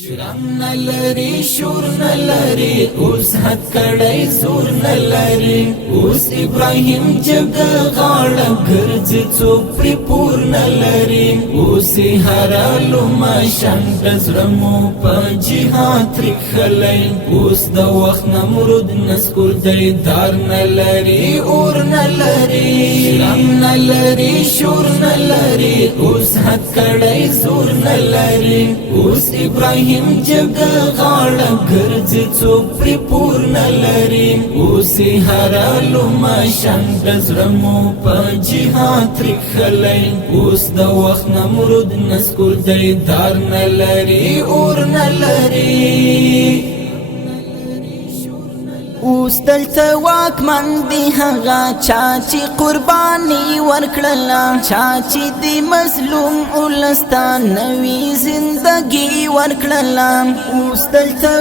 شرم نلری شور نلری اوس حد کڑی زور نلری اوس ابراهیم جگ غاړه ګرځي څوک پری پور نلری اوس هرالو ماشان دزرمو په جهاد رخلای اوس د وخت نمرود نسکور دی دار نلری اور نلری شرم نلری شور نلری اوس حد کڑی زور نلری اوس ابراهیم جگ غاړه ګرځي څوک پری پور نلري اوس هرالو ماشان دزرمو په جهاد رخلای اوس د وخت نمرود نسکور دی دار نلري اور نلري اوس دلته واکمن دی هغه چا چې قرباني ورکړله چا چې د مظلوم ولستان نوی زندگی ورکړله اوس دلته